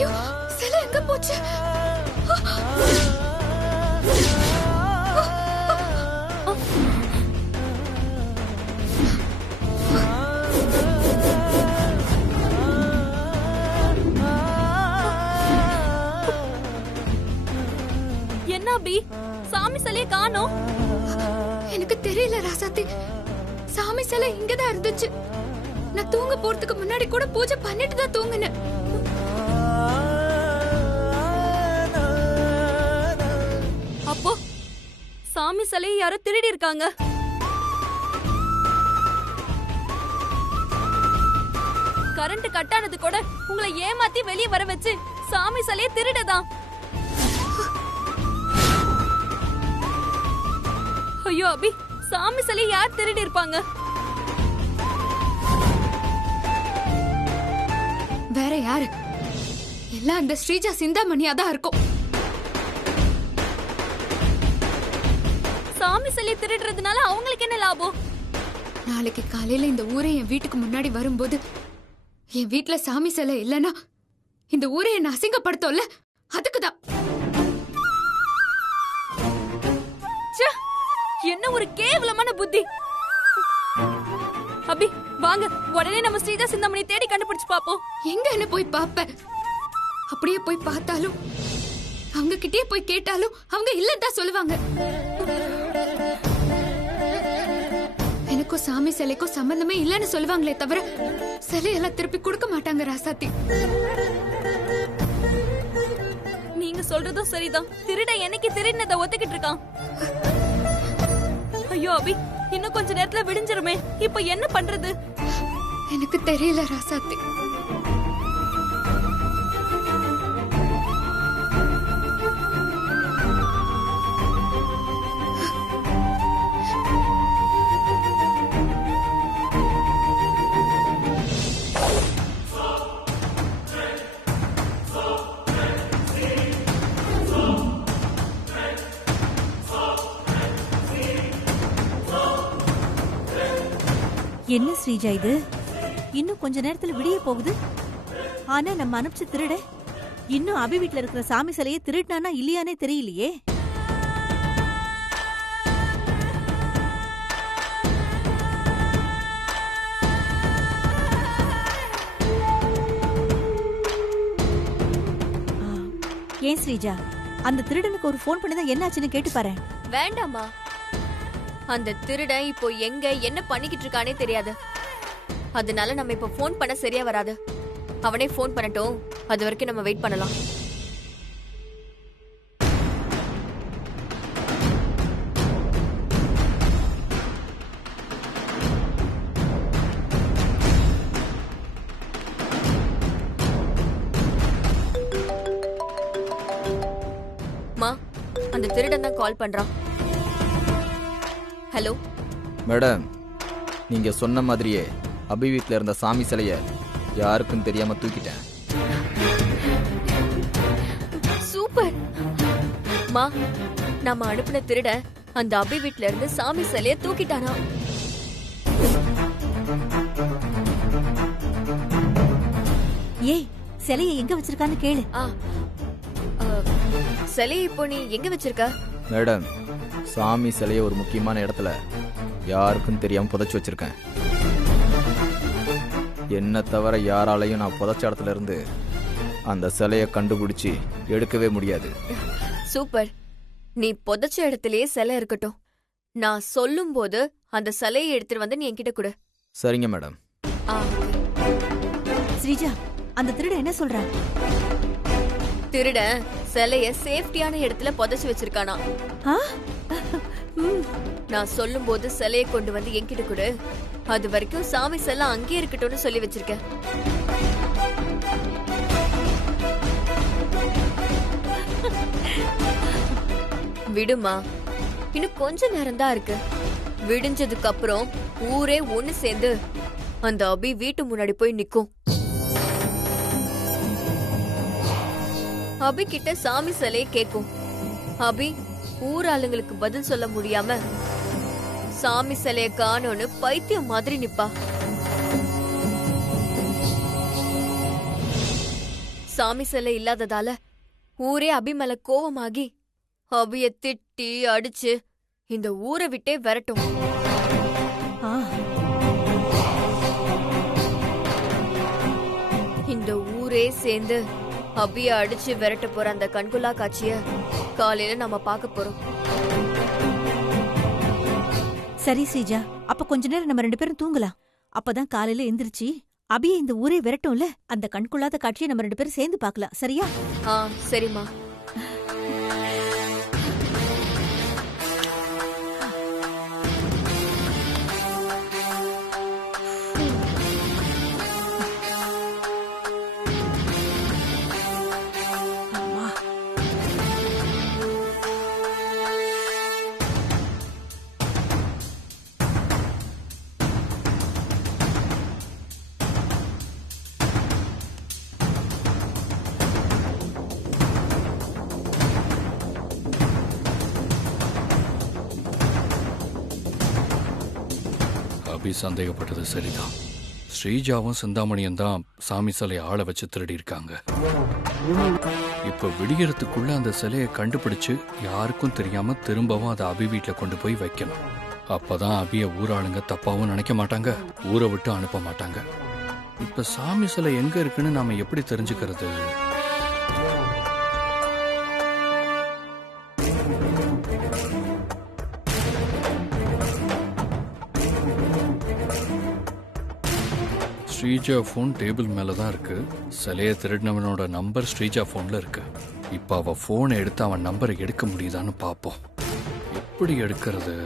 ஐயோ, சிலை எங்க போச்சு? என்ன அபி, சாமி சிலையை காணோம்? எனக்கு தெரியல ராசாத்தி. சாமி சிலை இங்கதான் இருந்துச்சு. நான் தூங்க போறதுக்கு முன்னாடி கூட பூஜை பண்ணிட்டு தான் தூங்கினேன். அப்போ சாமி சிலையை யாரோ திருடி இருக்காங்க. கரண்ட் கட் ஆனது கூட உங்களை ஏமாத்தி வெளியே வர வச்சு சாமி சிலையை திருடதான். ஐயோ அபி, சாமி சிலையை யார் திருடி இருப்பாங்க? வேற யாரு? எல்லாம் இந்த ஸ்ரீஜா சிந்தாமணியா தான் இருக்கும். சாமி சிலையை திருடுறதுனால அவங்களுக்கு என்ன லாபம்? நாளைக்கு காலையில இந்த ஊரே என் வீட்டுக்கு முன்னாடி வரும்போது என் வீட்டுல சாமி சிலை இல்லைன்னா இந்த ஊரை என்ன அசிங்கப்படுத்தோம்ல, அதுக்குதான். என்ன ஒரு கேவலமான புத்தி. அபி வாங்க, உடனே நம்ம ஸ்ரீஜா சிந்தாமணி தேடி கண்டுபிடிச்சு பாப்போம். எங்க என்ன போய் பாப்ப? அப்படியே போய் பார்த்தாலும் அவங்க கிட்டே போய் கேட்டாலும் அவங்க இல்லன்னு தான் சொல்லுவாங்க. எனக்கும் சாமி சிலைக்கும் சம்பந்தமே இல்லன்னு சொல்லுவாங்களே தவிர சிலையெல்லாம் திருப்பி கொடுக்க மாட்டாங்க ராசாத்தி. நீங்க சொல்றதும் சரிதான். திருட என்னைக்கு திருடினதை ஒத்துக்கிட்டு இருக்கான். ஐயோ அபி, இன்னும் கொஞ்ச நேரத்துல விடிஞ்சிருமே. இப்ப என்ன பண்றது? எனக்கு தெரியல ராசாத்தி. என்ன ஸ்ரீஜா இது? இன்னும் கொஞ்ச நேரத்துல விடிய போகுது. ஆனா நம்ம அனுப்பிச்சு திருட இன்னும் அபி வீட்டுல இருக்கிற சாமி சிலையை திருடினானா இல்லையானே தெரியலையே. ஏன் ஸ்ரீஜா, அந்த திருடனுக்கு ஒரு போன் பண்ணிதான் என்னாச்சுன்னு கேட்டு பாரு. வேண்டாமா, அந்த திருடன் இப்போ எங்க என்ன பண்ணிக்கிட்டு இருக்கானே தெரியாது. அதனால நம்ம இப்ப போன் பண்ண சரியா வராது. அவனே போன் பண்ணட்டும், அது வரைக்கும் நம்ம வெயிட் பண்ணலாம். மா, அந்த திருடன் தான் கால் பண்றான். ஹலோ மேடம், நீங்க சொன்ன மாதிரியே அபி வீட்டில் இருந்த சாமி சிலைய யாருக்கும் தெரியாம தூக்கிட்டேன். சூப்பர் மா, நம்ம அனுப்பின திருட அந்த அபி வீட்ல இருந்து சாமி சிலைய தூக்கிட்டானா? ஏய், சிலையை எங்க வச்சிருக்கான்னு கேளு. சிலையை இப்போ நீ எங்க வச்சிருக்க? மேடம், சாமி சிலைய ஒரு முக்கியமான இடத்துல யாருக்கும் தெரியாம புதைச்சு வச்சிருக்கேன். என்ன தவிர யாராலையும் நான் புதைச்ச இடத்துல இருந்து அந்த சிலைய கண்டுபிடிச்சு எடுக்கவே முடியாது. சூப்பர், நீ புதைச்ச இடத்திலேயே சிலை இருக்கட்டும். நான் சொல்லும் போது அந்த சிலையை எடுத்துட்டு வந்து நீ என்கிட்ட கொடு. சரிங்க மேடம். ஸ்ரீஜா, அந்த திருட என்ன சொல்ற? திருட சிலைய சேஃப்டியான இடத்துல புதைச்சு வச்சிருக்கானா? நான் சொல்லும் போது சிலையை கொண்டு வந்து என்கிட்ட கொடு. அது வரைக்கும் சாமி சிலை அங்கே இருக்கட்டும்னு சொல்லி வச்சிருக்கேன். விடுமா, இன்னும் கொஞ்ச நேரம் தான் இருக்கு. விடிஞ்சதுக்கு அப்புறம் ஊரே ஒண்ணு சேர்ந்து அந்த அபி வீட்டு முன்னாடி போய் நிக்கும். அபி கிட்ட சாமி சிலையை கேக்கும். அபி ஊர் ஆளுங்களுக்கு பதில் சொல்ல முடியாம சாமி சிலைய காணோன்னு பைத்தியம் மாதிரி சாமி சிலை இல்லாததால ஊரே அபி மேல கோவமாகி அபிய திட்டி அடிச்சு இந்த ஊரை விட்டே விரட்டும். ஆ, இந்த ஊரே சேர்ந்து அபிய அடிச்சு விரட்ட போற அந்த கண்குள்ளா காட்சிய காலையில நம்ம பார்க்க போறோம். சரி ஸ்ரீஜா, அப்ப கொஞ்ச நேரம் நம்ம 2 பேரும் தூங்கலாம். அப்பதான் காலையில எந்திரிச்சு அபியை இந்த ஊரே விரட்டும்ல, அந்த கண்கொள்ளாத காட்சியை நம்ம 2 பேரும் சேர்ந்து பார்க்கலாம். சரியா? ஆ சரிம்மா. அம்மா. அபி சந்தேகப்பட்டது சரிதான். ஸ்ரீஜாவும் சிந்தாமணியும் தான் சாமி சிலையை ஆள வச்சு திருடி இருக்காங்க. இப்ப விடியறதுக்குள்ள அந்த சிலையை கண்டுபிடிச்சு யாருக்கும் தெரியாம திரும்பவும் அதை அபி வீட்டுல கொண்டு போய் வைக்கணும். அப்பதான் அபிய ஊராளுங்க தப்பாவும் நினைக்க மாட்டாங்க, ஊரை விட்டு அனுப்ப மாட்டாங்க. இப்ப சாமி சிலை எங்க இருக்குன்னு நாம எப்படி தெரிஞ்சுக்கிறது? ஸ்ரீஜா ஃபோன் டேபிள் மேல தான் இருக்கு. சிலையை திருடினவனோட நம்பர் ஸ்ரீஜா ஃபோன்ல இருக்கு. இப்ப அவ ஃபோனை எடுத்து அவன் நம்பரை எடுக்க முடியுதான்னு பாப்போம். எப்படி எடுக்கிறது?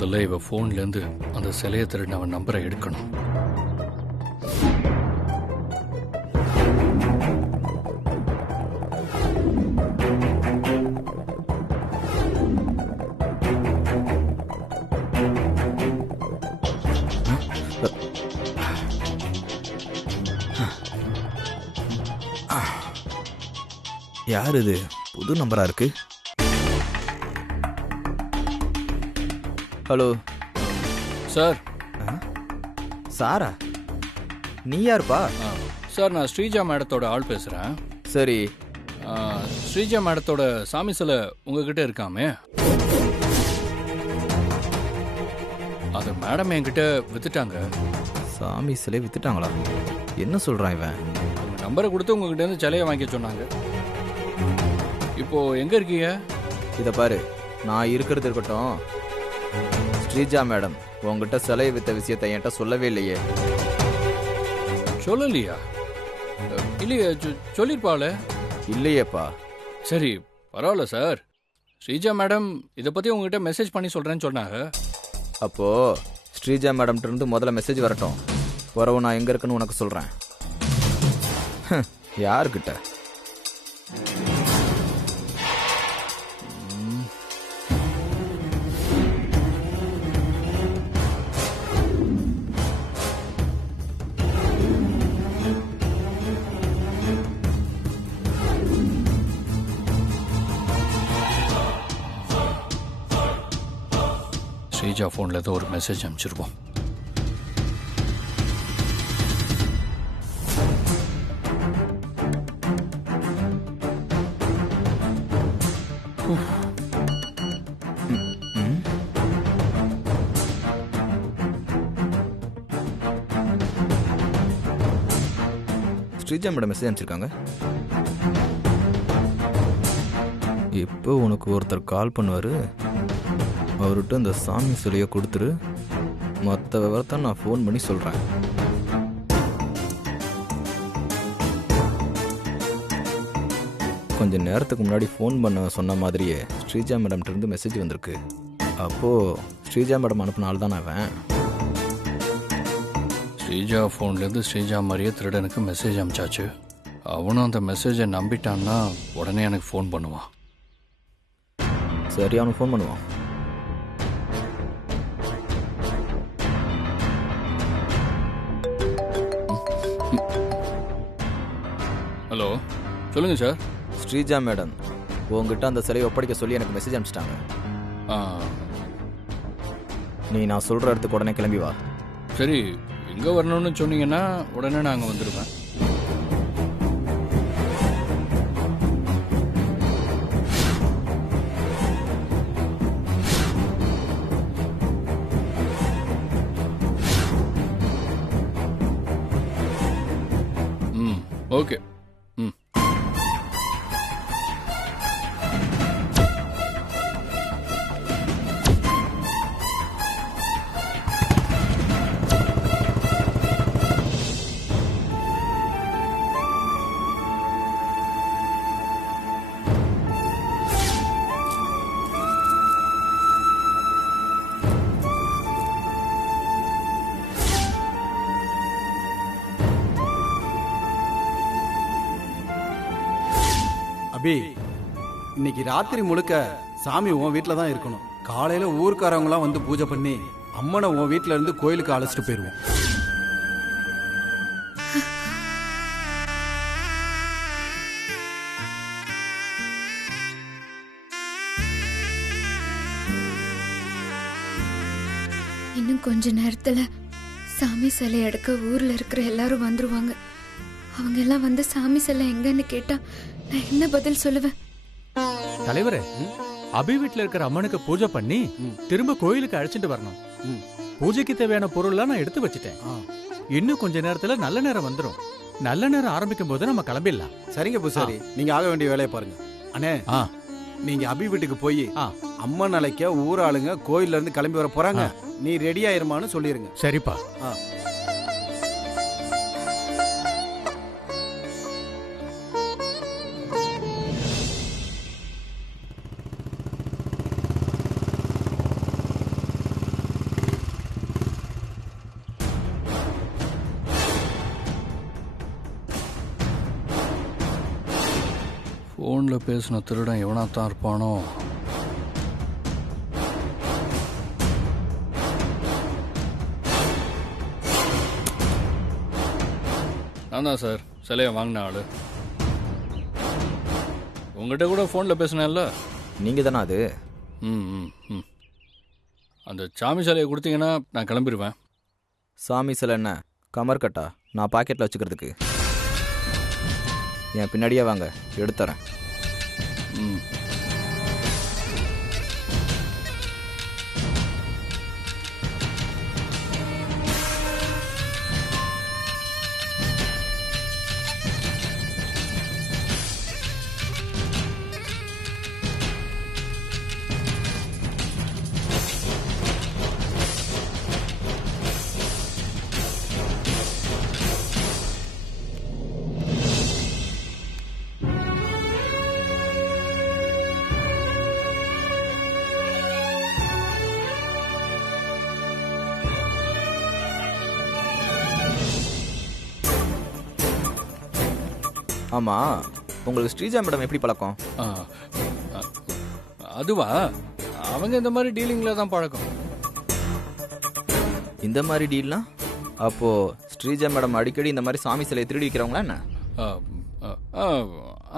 முதல்ல இவ போன்ல இருந்து அந்த சிலையை திருடின அவன் நம்பரை எடுக்கணும். யார் இது? புது நம்பரா இருக்கு. Hello sir. சாரா, நீ யாருப்பா? சார், நான் ஸ்ரீஜா மேடத்தோட ஆள் பேசுறேன். சரி, ஸ்ரீஜா மேடத்தோட சாமி சிலை உங்ககிட்ட இருக்காமே, அது மேடம் என்கிட்ட வித்துட்டாங்க. சாமி சிலை வித்துட்டாங்களா? என்ன சொல்கிறான் இவன்? உங்க நம்பரை கொடுத்து உங்ககிட்ட இருந்து சிலையை வாங்கிக்க சொன்னாங்க. இப்போ எங்க இருக்கீங்க? இதை பாரு, நான் இருக்கிறது இருக்கட்டும். ஸ்ரீஜா மேடம் உங்ககிட்ட சிலையை வித்த விஷயத்தை என்கிட்ட சொல்லவே இல்லையே. சொல்லலையா? இல்லையே, சொல்லிருப்பாளே. இல்லையேப்பா. சரி, பரவாயில்ல சார். ஸ்ரீஜா மேடம் இதை பற்றி உங்ககிட்ட மெசேஜ் பண்ணி சொல்கிறேன்னு சொன்னாங்க. அப்போ ஸ்ரீஜா மேடம்கிட்ட இருந்து முதல்ல மெசேஜ் வரட்டும். வரவும் நான் எங்கே இருக்குன்னு உனக்கு சொல்கிறேன். யாருக்கிட்ட? ஸ்ரீஜா ஃபோனில் ஏதோ ஒரு மெசேஜ் அனுப்பிச்சிருவோம். ஸ்ரீஜா மேடம் மெசேஜ் அனுப்பிச்சிருக்காங்க. இப்போ உனக்கு ஒருத்தர் கால் பண்ணுவார். அவர்கிட்ட இந்த சாமி சிலையை கொடுத்துரு. மற்ற விவரத்தை நான் ஃபோன் பண்ணி சொல்கிறேன். கொஞ்சம் நேரத்துக்கு முன்னாடி ஃபோன் பண்ண சொன்ன மாதிரியே ஸ்ரீஜா மேடம்கிட்ட இருந்து மெசேஜ் வந்திருக்கு. அப்போது ஸ்ரீஜா மேடம் அனுப்பின ஆள் தான் அவன். ஸ்ரீஜா ஃபோன்லேருந்து ஸ்ரீஜா மாதிரியே திருடனுக்கு மெசேஜ் அனுப்பிச்சாச்சு. அவனும் அந்த மெசேஜை நம்பிட்டான்னா உடனே எனக்கு ஃபோன் பண்ணுவான். சரி, அவனுக்கு ஃபோன் பண்ணுவான். ஹலோ, சொல்லுங்க சார். ஸ்ரீஜா மேடம் உங்ககிட்ட அந்த சிலையை ஒப்படைக்க சொல்லி எனக்கு மெசேஜ் அனுப்பிச்சிட்டாங்க. நீ நான் சொல்கிற இடத்துக்கு உடனே கிளம்பி வா. சரி, எங்கே வரணும்னு சொன்னீங்கன்னா உடனே நாங்கள் வந்துடுவேன். ம், ஓகே. ம். அபி, இன்னைக்கு ராத்திரி முழுக்க சாமி உன் வீட்டில் தான் இருக்கணும். காலையில ஊர்க்காரவங்களாம் வந்து பூஜை பண்ணி அம்மனை உன் வீட்டில இருந்து கோயிலுக்கு அழைச்சிட்டு போயிடுவோம். இன்னும் கொஞ்ச நேரத்துல சாமி சிலை எடுக்க ஊர்ல இருக்கிற எல்லாரும் வந்துருவாங்க. அவங்க எல்லாம் வந்து சாமி சிலை எங்கன்னு கேட்டா நான் என்ன பதில் சொல்லுவேன்? தலைவரே, அபி வீட்டுல இருக்கிற அம்மனுக்கு பூஜை பண்ணி திரும்ப கோயிலுக்கு அழைச்சிட்டு வரணும். பூஜைக்கு தேவையான பொருள்லாம் நான் எடுத்து வச்சுட்டேன். இன்னும் கொஞ்ச நேரத்துல நல்ல நேரம் வந்துடும். நல்ல நேரம் ஆரம்பிக்கும் போது நம்ம கிளம்பிடலாம். சரிங்க பூசாரி, நீங்க ஆக வேண்டிய வேலையை பாருங்க. அண்ணே, நீங்க அபி வீட்டுக்கு போய் அம்மன் அழைக்க ஊர் ஆளுங்க கோயில்ல இருந்து கிளம்பி வர போறாங்க. நீ ரெடி ஆயிருமான்னு சொல்லிருங்க. சரிப்பா. ஃபோனில் பேசின திருடன் எவனாத்தான் இருப்பானோ? நான் தான் சார் சிலையை வாங்கின ஆள். உங்கள்கிட்ட கூட ஃபோனில் பேசினேன்ல. நீங்கள் தானே அது? ம் ம் ம். அந்த சாமி சிலையை கொடுத்தீங்கன்னா நான் கிளம்பிடுவேன். சாமி சிலை என்ன கமர் கட்டா நான் பாக்கெட்டில் வச்சுக்கிறதுக்கு? என் பின்னாடியே வாங்க, எடுத்துறேன். ம். ஆமா, உங்களுக்கு ஸ்ரீஜா மேடம் எப்படி பழக்கம்? ஆ, ஆ, அதுவா, அவங்க இந்த மாதிரி டீலிங்ல தான் பழக்கம். இந்த மாதிரி டீல்லாம்? அப்போ ஸ்ரீஜா மேடம் அடிக்கடி இந்த மாதிரி சாமி சிலையை திருடி வைக்கிறவங்களா என்ன? ஆ, ஆ, ஆ,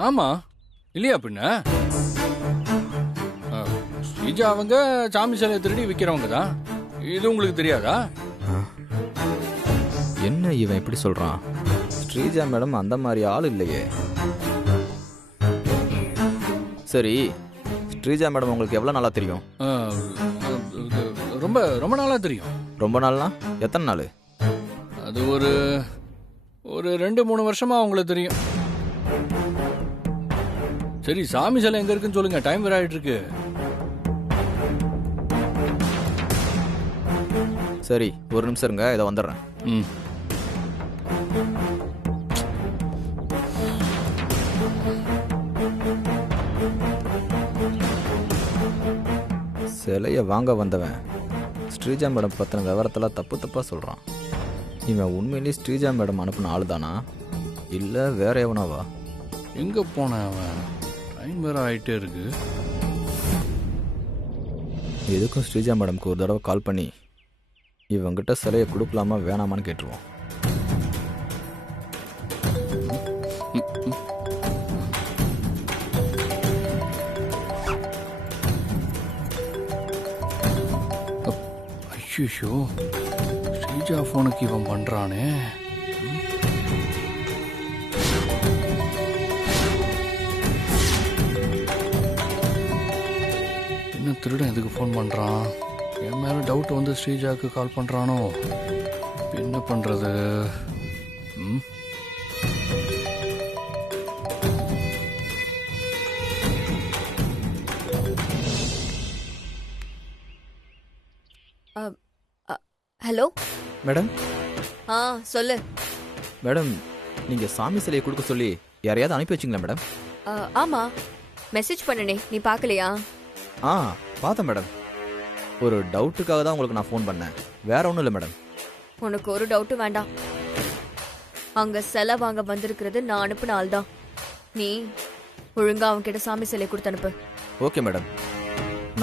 ஆமா, இல்லையா பின்ன? ஆ, ஸ்ரீஜா அவங்க சாமி சிலையை திருடி விற்கிறவங்க தான். இது உங்களுக்கு தெரியாதா? என்ன இவன் எப்படி சொல்றான்? ஸ்ரீஜா மேடம் அந்த மாதிரி ஆள் இல்லையே. சரி, ஸ்ரீஜா மேடம் உங்களுக்கு எவ்வளோ நாளாக தெரியும்? ஆ, ரொம்ப ரொம்ப நாளா தெரியும். ரொம்ப நாள்னா எத்தனை நாள்? அது ஒரு 2-3 வருஷமா அவங்கள தெரியும். சரி, சாமி சிலை எங்க இருக்குன்னு சொல்லுங்க, டைம் வேற ஆயிட்டு இருக்கு. சரி, ஒரு நிமிஷம் இருங்க, இதை வந்துடுறேன். ம். சிலையை வாங்க வந்தவன் ஸ்ரீஜா மேடம் பற்றின விவரத்தெல்லாம் தப்பாக சொல்கிறான். இவன் உண்மையிலேயே ஸ்ரீஜா மேடம் அனுப்பின ஆள் தானா, இல்லை வேற எவனாவா? எங்க போன அவன்? டைம் வேற ஆயிட்டே இருக்கு. எதுக்கும் ஸ்ரீஜா மேடம்க்கு ஒரு தடவை கால் பண்ணி இவங்கிட்ட சிலையை கொடுக்கலாமா வேணாமான்னு கேட்டுருவோம். ஐயோ, ஸ்ரீஜா போனுக்கு இவன் பண்றானே. என்ன திருடன் எதுக்கு ஃபோன் பண்றான்? என் மேல டவுட் வந்து ஸ்ரீஜாக்கு கால் பண்றானோ? என்ன பண்றது? ம். ஹலோ மேடம், ஆ சொல்லு. மேடம், நீங்கள் சாமி சிலையை கொடுக்க சொல்லி யாரையாவது அனுப்பி வச்சிங்களா மேடம்? ஆமா, மெசேஜ் பண்ணனே, நீ பார்க்கலையா? ஆ, பார்த்தேன் மேடம். ஒரு டவுட்டுக்காக தான் உங்களுக்கு நான் ஃபோன் பண்ணேன், வேற ஒன்றும் இல்லை மேடம். உனக்கு ஒரு டவுட்டும் வேண்டாம். அங்க சிலை வாங்க வந்திருக்கிறது நான் அனுப்பின ஆள் தான். நீ ஒழுங்கா அவன்கிட்ட சாமி சிலை கொடுத்து அனுப்பு. ஓகே மேடம்,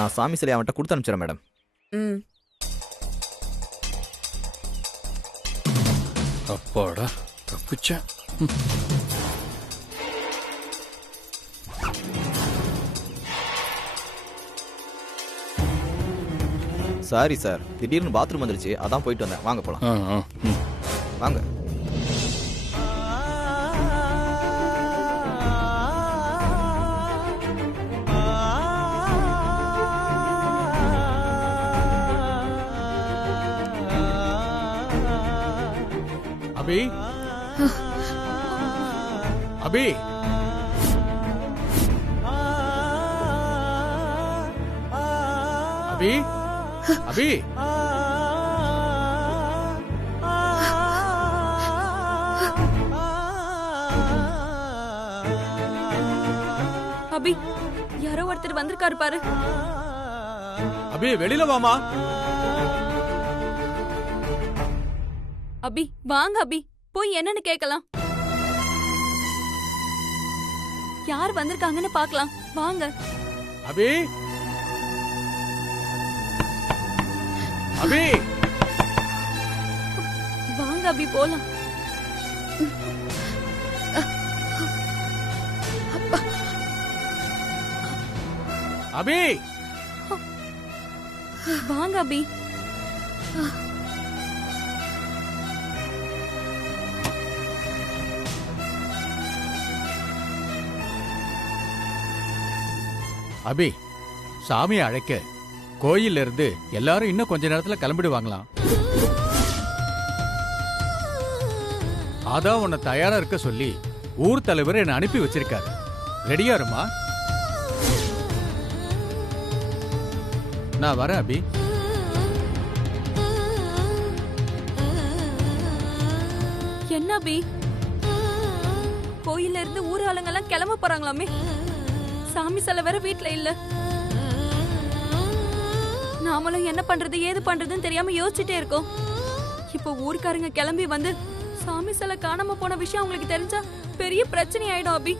நான் சாமி சிலையை அவன்கிட்ட கொடுத்து அனுப்பிச்சிடறேன் மேடம். ம். அப்பாடா, தப்பிச்சேன். சாரி சார், திடீர்னு பாத்ரூம் வந்துருச்சு, அதான் போயிட்டு வந்தேன். வாங்க போலாம். ஆ, ஆ, ம். வாங்க. அபி, அபி, அபி, அபி, அபி, யாரோ ஒருத்தர் வந்திருக்காரு பாரு. அபி, வெளியில வாமா. அபி வாங்க அபி, போய் என்னன்னு கேக்கலாம். யார் வந்திருக்காங்கன்னு பார்க்கலாம் வாங்க. அபி, அபி, வாங்க அபி போலாம். அபி, வாங்க அபி. அபி, சாமியை அழைக்க கோயில்ல இருந்து எல்லாரும் இன்னும் கொஞ்ச நேரத்துல கிளம்பிடுவாங்களாம். அதான் உன்னை தயாரா இருக்க சொல்லி ஊர் தலைவர் என்னை அனுப்பி வச்சிருக்காரு. ரெடியா இருமா? நான் வரேன் அபி. என்ன அபி, கோயில்ல இருந்து ஊர் ஆளுங்கெல்லாம் கிளம்ப போறாங்களாமே. சாமி சிலை வேற வீட்டுல இல்ல. நாமளும் என்ன பண்றது ஏது பண்றதுன்னு தெரியாம யோசிச்சுட்டே இருக்கோம். இப்போ ஊர்க்காரங்க கிளம்பி வந்து சாமி சிலை காணாம போன விஷயம் உங்களுக்கு தெரிஞ்சா பெரிய பிரச்சனை ஆயிடும் அபி.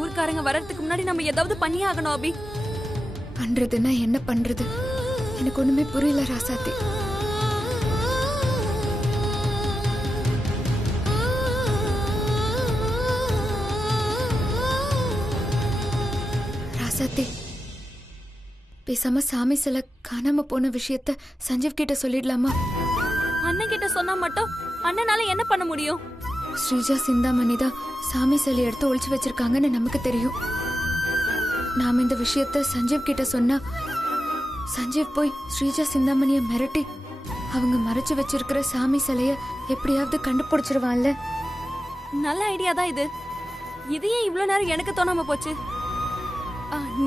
ஊர்க்காரங்க வர்றதுக்கு முன்னாடி நம்ம ஏதாவது பண்ணியே ஆகணும் அபி. பண்றதுன்னா என்ன பண்றது? எனக்கு ஒண்ணுமே புரியல ராசாத்தி. ராசாத்தி, பேசாம சாமி சிலை காணாம போன விஷயத்த சஞ்சீவ் கிட்ட சொல்லிடலாமா? அண்ணன் கிட்ட சொன்னா மட்டும் அண்ணனால என்ன பண்ண முடியும்? ஸ்ரீஜா சிந்தாமணி தான் சாமி சிலை எடுத்து ஒளிச்சு வச்சிருக்காங்கன்னு நமக்கு தெரியும். நாம இந்த விஷயத்த சஞ்சீவ் கிட்ட சொன்னா சஞ்சீவ் போய் ஸ்ரீஜா சிந்தாமணிய மிரட்டி அவங்க மறைச்சு வச்சிருக்கிற சாமி சிலைய எப்படியாவது கண்டுபிடிச்சிருவான்ல. நல்ல ஐடியா தான் இது. இதையே இவ்வளவு நேரம் எனக்கு தோணாம போச்சு.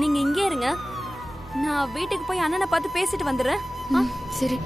நீங்க இங்கே இருங்க, நான் வீட்டுக்கு போய் அண்ணனை பார்த்து பேசிட்டு வந்துடுறேன். சரி.